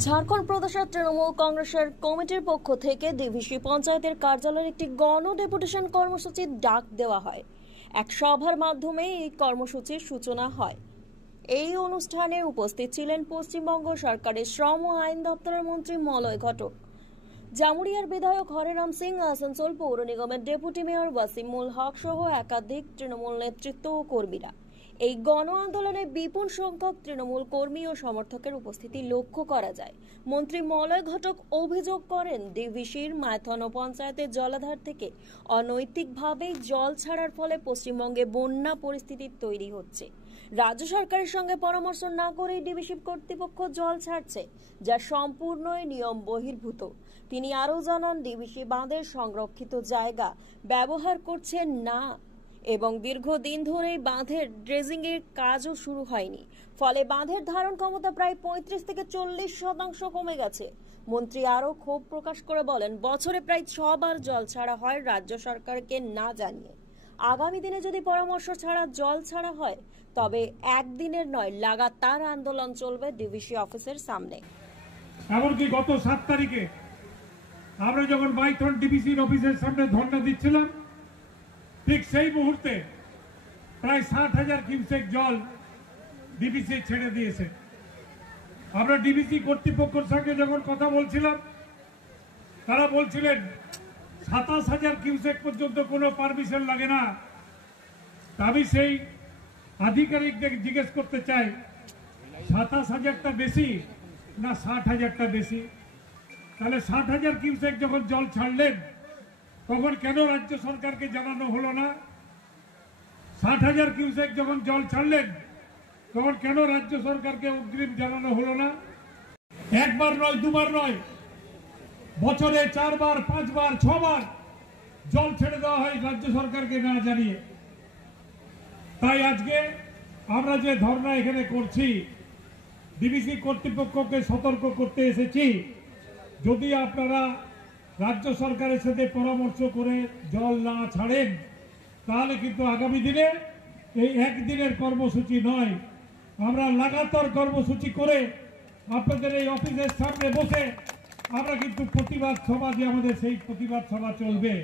ঝাড়খণ্ড প্রদেশের তৃণমূল কংগ্রেসের কমিটির পক্ষ থেকে ডিভিসি পঞ্চায়েতের কার্যালয়ের একটি গণ ডেপুটেশন কর্মসূচির ডাক দেওয়া হয়। এক সভার মাধ্যমে এই কর্মসূচির সূচনা হয়। এই অনুষ্ঠানে উপস্থিত ছিলেন পশ্চিমবঙ্গ সরকারের শ্রম ও আইন দপ্তরের মন্ত্রী মলয় ঘটক, জামুরিয়ার বিধায়ক হরেরাম সিং, আসানসোল পৌর নিগমের ডেপুটি মেয়র ওয়াসিমুল হক সহ একাধিক তৃণমূল নেতৃত্ব ও কর্মীরা। এই গণ আন্দোলনে বিপুল সংখ্যক তৃণমূল কর্মী ও সমর্থকের উপস্থিতি লক্ষ্য করা যায়। মন্ত্রী মলয় ঘটক অভিযোগ করেন, ডিভিসির মাইথন পঞ্চায়েতের জলাধার থেকে অনৈতিকভাবে জল ছাড়ার ফলে পশ্চিমবঙ্গে বন্যা পরিস্থিতি তৈরি হচ্ছে। রাজ্য সরকারের সঙ্গে পরামর্শ না করেই ডিভিসি কর্তৃপক্ষ জল ছাড়ছে, যা সম্পূর্ণই নিয়ম বহির্ভূত। তিনি আরও জানান, ডিভিসি বাঁধের সংরক্ষিত জায়গা ব্যবহার করছেন না এবং দীর্ঘদিন ধরেই বাঁধের ড্রেজিং এর কাজও শুরু হয়নি, ফলে বাঁধের ধারণ ক্ষমতা প্রায় 35 থেকে 40% কমে গেছে। মন্ত্রী আরও ক্ষোভ প্রকাশ করে বলেন, বছরে প্রায় 6 বার জল ছাড়া হয় রাজ্য সরকারকে না জানিয়ে। আগামী দিনে যদি পরামর্শ ছাড়া জল ছাড়া হয়, তবে একদিনের নয়, লাগাতার আন্দোলন চলবে ডিভিসি অফিসের সামনে। এমনকি গত 7 তারিখে আমরা যখন মাইথন ডিভিসির অফিসের সামনে ধর্ণা দিচ্ছিলাম, ঠিক সেই মুহূর্তে প্রায় 60,000 কিউসেক জল ডিভিসি ছেড়ে দিয়েছে। আমরা ডিভিসি কর্তৃপক্ষের সঙ্গে যখন কথা বলছিলাম, তারা বলছিলেন 27,000 কিউসেক পর্যন্ত কোনো পারমিশন লাগে না। আমি সেই আধিকারিকদের জিজ্ঞেস করতে চাই, 27,000টা বেশি না 60,000টা বেশি? তাহলে 60,000 কিউসেক যখন জল ছাড়লেন, তখন কেন রাজ্য সরকারকে জানানো হলো না? 60,000 কিউসেক যখন জল ছাড়লেন, তখন কেন রাজ্য সরকারকে অগ্রিম জানানো হলো না? একবার নয়, দুবার নয়, বছরে 4 বার, 5 বার, 6 বার জল ছেড়ে দেওয়া হয় রাজ্য সরকারকে না জানিয়ে। তাই আজকে আমরা যে ধর্ণা এখানে করছি, ডিভিসি কর্তৃপক্ষকে সতর্ক করতে এসেছি, যদি আপনারা রাজ্য সরকারের সাথে পরামর্শ করে জল না ছাড়েন, তাহলে কিন্তু আগামী দিনে এই একদিনের কর্মসূচি নয়, আমরা লাগাতার কর্মসূচি করে আপনাদের এই অফিসের সামনে বসে আমরা কিন্তু প্রতিবাদ সভা, যে আমাদের সেই প্রতিবাদ সভা চলবে।